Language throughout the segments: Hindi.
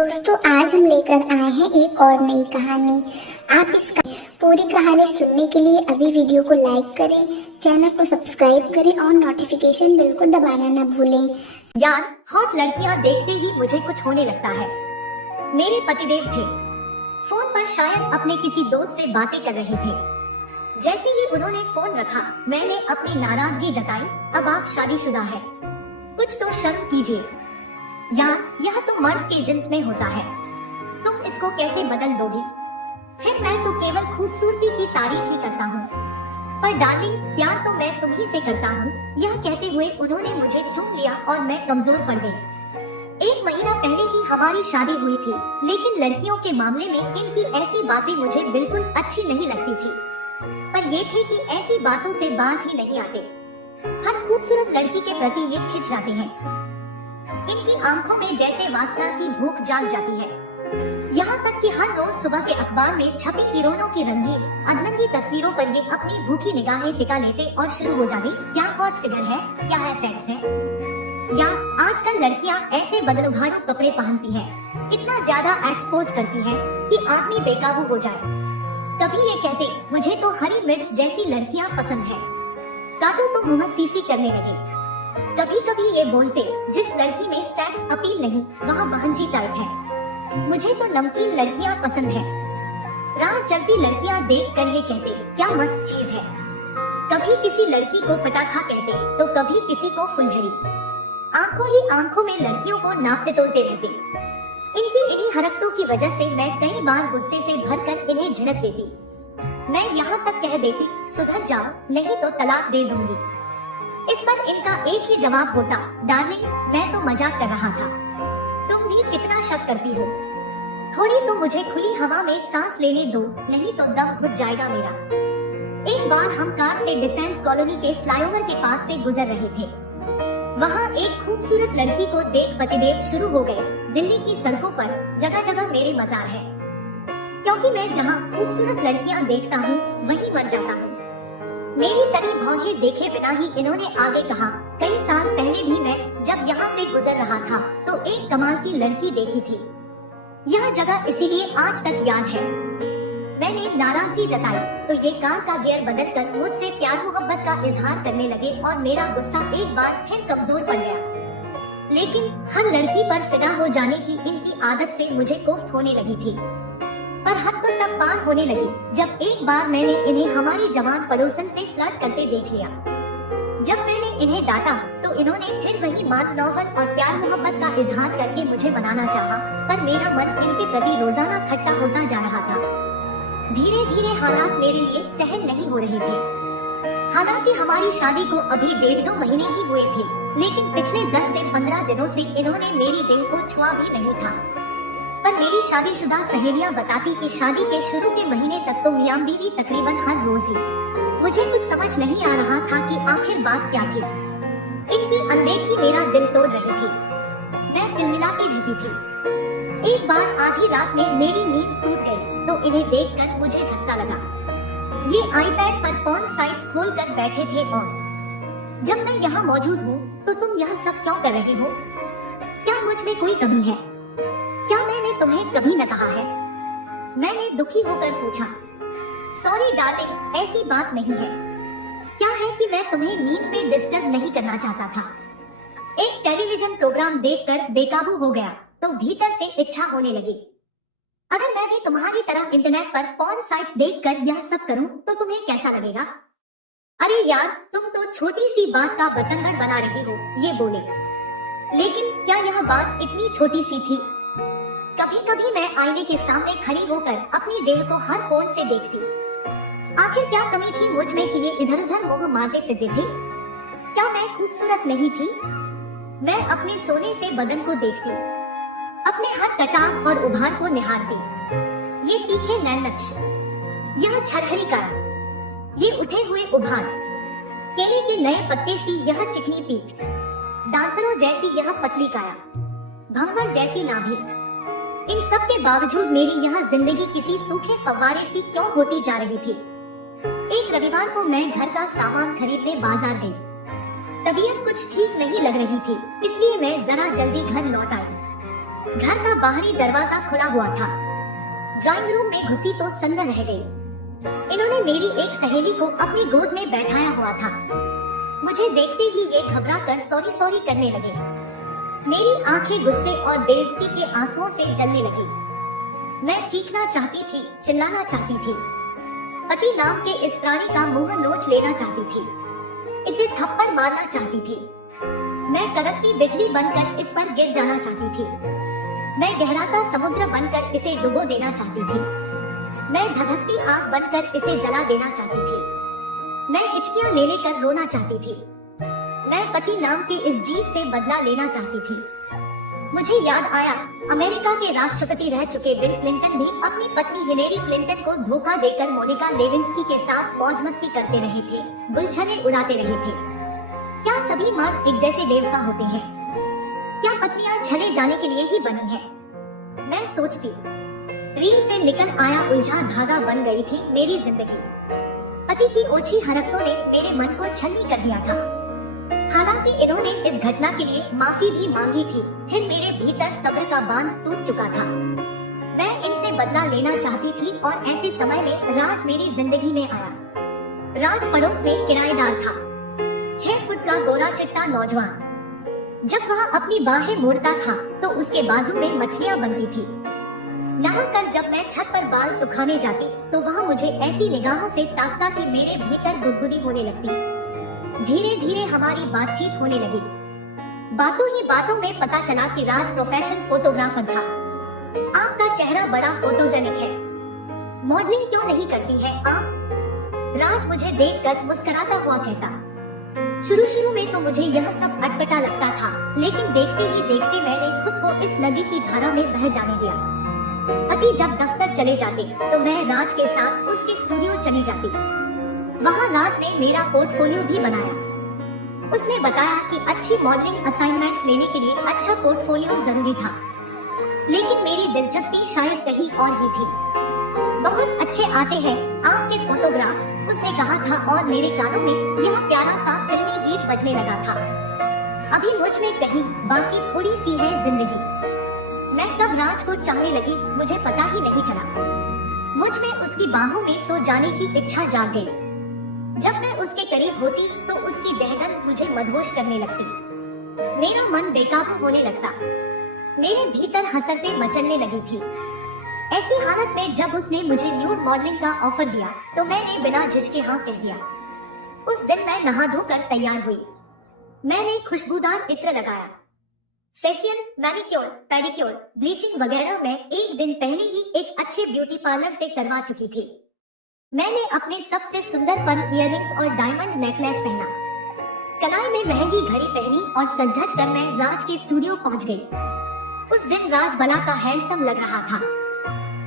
दोस्तों आज हम लेकर आए हैं एक और नई कहानी। आप इस पूरी कहानी सुनने के लिए अभी वीडियो को लाइक करें, चैनल को सब्सक्राइब करें और नोटिफिकेशन बेल को दबाना न भूलें। यार, हॉट लड़कियां देखते ही मुझे कुछ होने लगता है। मेरे पतिदेव थे, फोन पर शायद अपने किसी दोस्त से बातें कर रहे थे। जैसे ही उन्होंने फोन रखा, मैंने अपनी नाराजगी जताई। अब आप शादीशुदा है, कुछ तो शर्म कीजिए। यार, यह तो मर्द के जिन्स में होता है, तुम इसको कैसे बदल दोगी? फिर मैं तो केवल खूबसूरती की तारीफ ही करता हूँ, पर डार्लिंग, प्यार तो मैं तुम्ही से करता हूँ। यह कहते हुए उन्होंने मुझे चूम लिया और मैं कमजोर पड़ गई। 1 महीना पहले ही हमारी शादी हुई थी, लेकिन लड़कियों के मामले में इनकी ऐसी बातें मुझे बिल्कुल अच्छी नहीं लगती थी। पर ये थे कि ऐसी बातों से बाज ही नहीं आते। हर खूबसूरत लड़की के प्रति ये खिंच जाते हैं। इनकी आंखों में जैसे वासना की भूख जाग जाती है। यहाँ तक कि हर रोज सुबह के अखबार में छपी हीरोइनों की रंगीन अधरंगी तस्वीरों पर ये अपनी भूखी निगाहें टिका लेते और शुरू हो जाते, क्या हॉट फिगर है, क्या है सेक्स है। या आजकल लड़कियाँ ऐसे बदनुभारू कपड़े पहनती हैं, इतना ज्यादा एक्सपोज करती हैं कि आदमी बेकाबू हो जाए। कभी ये कहते, मुझे तो हरी मिर्च जैसी लड़कियाँ पसंद है, काटो तो मुँह सीसी करने लगे। कभी कभी ये बोलते, जिस लड़की में सेक्स अपील नहीं वह बहनजी टाइप है, मुझे तो नमकीन लड़कियां पसंद है। राह चलती लड़कियां देख कर ये कहते, क्या मस्त चीज है। कभी किसी लड़की को पटाखा कहते, तो कभी किसी को फुलझड़ी। आंखों ही आंखों में लड़कियों को नापते तोलते रहते। इनकी इन्हीं हरकतों की वजह से मैं कई बार गुस्से से भरकर इन्हें झिड़क देती। मैं यहाँ तक कह देती, सुधर जाओ नहीं तो तलाक दे दूंगी। इस पर इनका एक ही जवाब होता, डार्लिंग, मैं तो मजाक कर रहा था, तुम भी कितना शक करती हो। थोड़ी तो मुझे खुली हवा में सांस लेने दो, नहीं तो दम घुट जाएगा मेरा। एक बार हम कार से डिफेंस कॉलोनी के फ्लाईओवर के पास से गुजर रहे थे। वहाँ एक खूबसूरत लड़की को देख पतिदेव शुरू हो गए। दिल्ली की सड़कों पर जगह जगह मेरे मजार है, क्योंकि मैं जहाँ खूबसूरत लड़कियाँ देखता हूँ वहीं मर जाता हूँ। मेरी तरी भौहें देखे बिना ही इन्होंने आगे कहा, कई साल पहले भी मैं जब यहाँ से गुजर रहा था तो एक कमाल की लड़की देखी थी। यह जगह इसीलिए आज तक याद है। मैंने नाराजगी जताई तो ये कार का गियर बदलकर मुझसे प्यार मोहब्बत का इजहार करने लगे और मेरा गुस्सा एक बार फिर कमजोर पड़ गया। लेकिन हर लड़की पर फिदा हो जाने की इनकी आदत से मुझे कोफ्त होने लगी थी। पर हद तो तब पार होने लगी जब एक बार मैंने इन्हें हमारी जवान पड़ोसन से फ्लर्ट करते देख लिया। जब मैंने इन्हें डांटा तो इन्होंने फिर वही मान नौवल और प्यार मोहब्बत का इजहार करके मुझे मनाना चाहा, पर मेरा मन इनके प्रति रोजाना खट्टा होता जा रहा था। धीरे धीरे हालात मेरे लिए सहन नहीं हो रहे थे। हालांकि हमारी शादी को अभी 1.5-2 महीने ही हुए थे, लेकिन पिछले 10 से 15 दिनों से इन्होंने मेरी दिल को छुआ भी नहीं था। पर मेरी शादीशुदा सहेलियां बताती कि शादी के शुरू के महीने तक तो मियां बीवी तकरीबन हर रोज ही। मुझे कुछ समझ नहीं आ रहा था कि आखिर बात क्या थी। इनकी अनदेखी मेरा दिल तोड़ रही थी। मैं तिलमिलाती रहती थी। एक बार आधी रात में मेरी नींद टूट गई तो इन्हें देखकर मुझे धक्का लगा। ये आईपैड पर पॉर्न साइट्स खोलकर बैठे थे और जब मैं यहाँ मौजूद हूँ तो तुम यह सब क्यों कर रही हो? क्या मुझ में कोई कमी है? क्या मैंने तुम्हें कभी न कहा है? मैंने दुखी होकर पूछा। सॉरी डार्लिंग, ऐसी बात नहीं है। क्या है कि मैं तुम्हें नींद में डिस्टर्ब नहीं करना चाहता था। एक टेलीविजन प्रोग्राम देखकर बेकाबू हो गया तो भीतर से इच्छा होने लगी, अगर मैं भी तुम्हारी तरह इंटरनेट पर पॉर्न साइट्स देखकर यह सब करूं तो तुम्हें कैसा लगेगा? अरे यार, तुम तो छोटी सी बात का बतंगड़ बना रही हो, ये बोले। लेकिन क्या यह बात इतनी छोटी सी थी? कभी कभी मैं आईने के सामने खड़ी होकर अपनी देह को हर कोण से देखती। आखिर क्या कमी थी मुझ में कि ये इधर उधर मुंह मारते फिरते थे? क्या मैं खूबसूरत नहीं थी? मैं अपने सोने से बदन को देखती, अपने हर कटाव और उभार को निहारती। ये तीखे नैन नक्श, यह छरहरी काया, ये उठे हुए उभार, केले के नए पत्ते सी यह चिकनी पीठ, डांसरों जैसी यह पतली काया, भंवर जैसी नाभि। इन सब के बावजूद मेरी यह जिंदगी किसी सूखे फव्वारे सी क्यों होती जा रही थी? एक रविवार को मैं घर का सामान खरीदने बाजार गई। तबीयत कुछ ठीक नहीं लग रही थी, इसलिए मैं जरा जल्दी घर लौट आई। घर का बाहरी दरवाजा खुला हुआ था। ड्राइंग रूम में घुसी तो सन्न रह गई। इन्होंने मेरी एक सहेली को अपनी गोद में बैठाया हुआ था। मुझे देखते ही ये घबरा कर सॉरी सॉरी करने लगे। मेरी आंखें गुस्से और बेइज्जती के आंसुओं से जलने लगी। मैं चीखना चाहती थी, चिल्लाना चाहती थी। पति नाम के इस प्राणी का मुंह नोच लेना चाहती थी, इसे थप्पड़ मारना चाहती थी। मैं कड़कती बिजली बनकर इस पर गिर जाना चाहती थी। मैं गहराता समुद्र बनकर इसे डुबो देना चाहती थी। मैं धधकती आग बनकर इसे जला देना चाहती थी। मैं हिचकियां ले लेकर रोना चाहती थी। मैं पति नाम के इस जीव से बदला लेना चाहती थी। मुझे याद आया, अमेरिका के राष्ट्रपति रह चुके बिल क्लिंटन भी अपनी पत्नी हिलेरी क्लिंटन को धोखा देकर मोनिका लेविंस्की के साथ मौज मस्ती करते रहे थे, गुलछर्रे उड़ाते रहे थे। क्या सभी मर्द एक जैसे बेवफा होते हैं? क्या पत्नियां छले जाने के लिए ही बनी हैं? मैं सोचती। रील से निकल आया उलझा धागा बन गई थी मेरी जिंदगी। पति की ओछी हरकतों ने मेरे मन को छलनी कर दिया था। हालांकि इन्होंने इस घटना के लिए माफी भी मांगी थी, फिर मेरे भीतर सब्र का बांध टूट चुका था। मैं इनसे बदला लेना चाहती थी और ऐसे समय में राज मेरी जिंदगी में आया। राज पड़ोस में किराएदार था, 6 फुट का गोरा चिट्टा नौजवान। जब वह अपनी बाहें मोड़ता था तो उसके बाजू में मछलियां बनती थी। नहाकर जब मैं छत पर बाल सुखाने जाती तो वह मुझे ऐसी निगाहों से ताकता कि मेरे भीतर गुदगुदी होने लगती। धीरे धीरे हमारी बातचीत होने लगी। बातों ही बातों में पता चला कि राज प्रोफेशनल फोटोग्राफर था। आपका चेहरा बड़ा फोटोजेनिक है, मॉडलिंग क्यों नहीं करती है आप? राज मुझे देखकर मुस्कुराता हुआ कहता। शुरू में तो मुझे यह सब अटपटा लगता था, लेकिन देखते ही देखते मैंने खुद को इस नदी की धारा में बह जाने दिया। पति जब दफ्तर चले जाते तो मैं राज के साथ उसके स्टूडियो चली जाती। वहाँ राज ने मेरा पोर्टफोलियो भी बनाया। उसने बताया कि अच्छी मॉडलिंग असाइनमेंट्स लेने के लिए अच्छा पोर्टफोलियो जरूरी था, लेकिन मेरी दिलचस्पी शायद कहीं और ही थी। बहुत अच्छे आते हैं आपके फोटोग्राफ्स, उसने कहा था और मेरे कानों में यह प्यारा सा फिल्मी गीत बजने लगा था। अभी मुझ में कहीं बाकी थोड़ी सी है जिंदगी। मैं कब राज को चाहने लगी मुझे पता ही नहीं चला। मुझ में उसकी बाहों में सो जाने की इच्छा जाग गई। जब मैं उसके करीब होती तो उसकी दहकन मुझे मदहोश करने लगती। मेरा मन बेकाबू होने लगता। मेरे भीतर हसरतें मचलने लगी थी। ऐसी हालत में जब उसने मुझे न्यूड मॉडलिंग का ऑफर दिया तो मैंने बिना झिझके हाँ कह दिया। उस दिन मैं नहा धोकर तैयार हुई। मैंने खुशबूदार इत्र लगाया। फेशियल, मैनिक्योर, पेडिक्योर, ब्लीचिंग वगैरह मैं एक दिन पहले ही एक अच्छे ब्यूटी पार्लर से करवा चुकी थी। मैंने अपने सबसे सुंदर पर्ल इयररिंग्स और डायमंड नेकलेस पहना। कलाई में महंगी घड़ी पहनी और सज-धज कर मैं राज के स्टूडियो पहुंच गई। उस दिन राज भला का हैंडसम लग रहा था।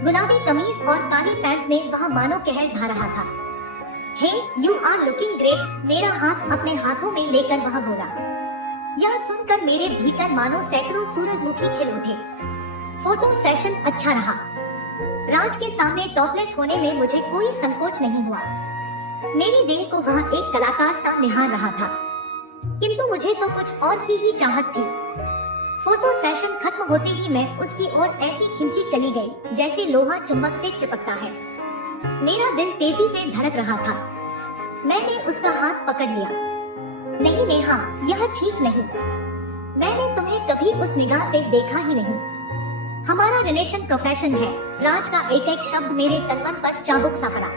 गुलाबी कमीज और काली पैंट में वह मानो कहर ढा रहा था। हे, यू आर लुकिंग ग्रेट, मेरा हाथ अपने हाथों में लेकर वह बोला। यह सुनकर मेरे भीतर मानो सैकड़ों सूरजमुखी खिल उठे। फोटो सेशन अच्छा रहा। राज के सामने टॉपलेस होने में मुझे कोई संकोच नहीं हुआ। मेरी देह को वह एक कलाकार सा निहार रहा था, किंतु मुझे तो कुछ और की ही चाहत थी। फोटो सेशन खत्म होते ही मैं उसकी ओर ऐसी खिंची चली गई जैसे लोहा चुंबक से चिपकता है। मेरा दिल तेजी से धड़क रहा था। मैंने उसका हाथ पकड़ लिया। नहीं नेहा, यह ठीक नहीं। मैंने तुम्हें कभी उस निगाह से देखा ही नहीं। हमारा रिलेशन प्रोफेशन है। राज का एक एक शब्द मेरे तन-मन पर चाबुक सा पड़ा।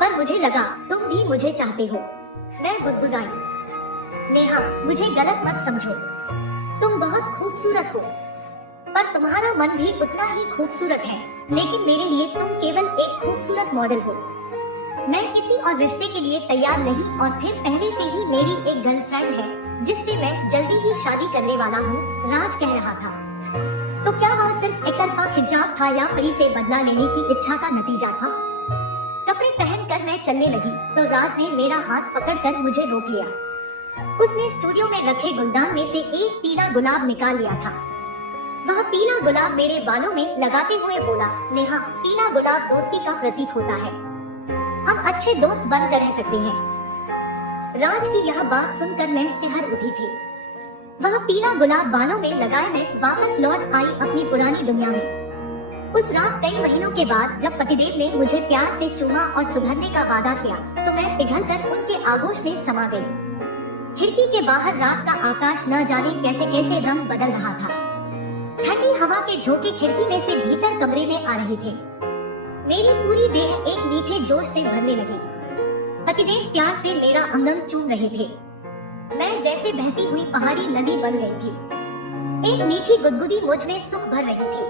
पर मुझे लगा तुम भी मुझे चाहते हो। मैं गुदगुदाई। नेहा, मुझे गलत मत समझो। तुम बहुत खूबसूरत हो, पर तुम्हारा मन भी उतना ही खूबसूरत है। लेकिन मेरे लिए तुम केवल एक खूबसूरत मॉडल हो। मैं किसी और रिश्ते के लिए तैयार नहीं, और फिर पहले से ही मेरी एक गर्लफ्रेंड है जिससे मैं जल्दी ही शादी करने वाला हूँ, राज कह रहा था। तो क्या वह सिर्फ एक तरफा खिंचाव था या परी से बदला लेने की इच्छा का नतीजा था? कपड़े पहनकर मैं चलने लगी तो राज ने मेरा हाथ पकड़कर मुझे रोक लिया। उसने स्टूडियो में रखे गुलदान में से एक पीला गुलाब निकाल लिया था। वह पीला गुलाब मेरे बालों में लगाते हुए बोला, नेहा, पीला गुलाब दोस्ती का प्रतीक होता है। हम अच्छे दोस्त बनकर रह सकते हैं। राज की यह बात सुनकर मैं सिहर उठी थी। वह पीला गुलाब बालों में लगाए मैं वापस लौट आई अपनी पुरानी दुनिया में। उस रात कई महीनों के बाद जब पतिदेव ने मुझे प्यार से चूमा और सुधरने का वादा किया तो मैं पिघलकर उनके आगोश में समा गई। खिड़की के बाहर रात का आकाश न जाने कैसे कैसे रंग बदल रहा था। ठंडी हवा के झोंके खिड़की में से भीतर कमरे में आ रहे थे। मेरी पूरी देह एक मीठे जोश से भरने लगी। पतिदेव प्यार से मेरा अंगम चूम रहे थे। मैं जैसे बहती हुई पहाड़ी नदी बन गई थी। एक मीठी गुदगुदी मुझ में सुख भर रही थी।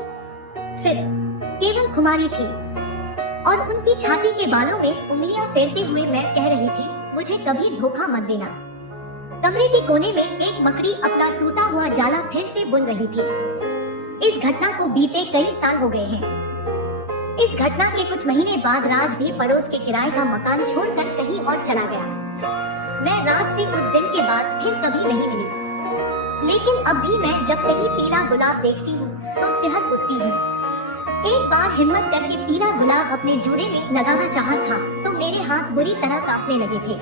फिर केवल खुमारी थी और उनकी छाती के बालों में उंगलियां फेरते हुए मैं कह रही थी, मुझे कभी धोखा मत देना। कमरे के कोने में एक मकड़ी अपना टूटा हुआ जाला फिर से बुन रही थी। इस घटना को बीते कई साल हो गए हैं। इस घटना के कुछ महीने बाद राज भी पड़ोस के किराए का मकान छोड़कर कहीं और चला गया। मैं राज से उस दिन के बाद फिर कभी नहीं मिली। लेकिन अब भी मैं जब कहीं पीला गुलाब देखती हूँ तो सिहर उठती हूँ। एक बार हिम्मत करके पीला गुलाब अपने जूड़े में लगाना चाहा था तो मेरे हाथ बुरी तरह कांपने लगे थे।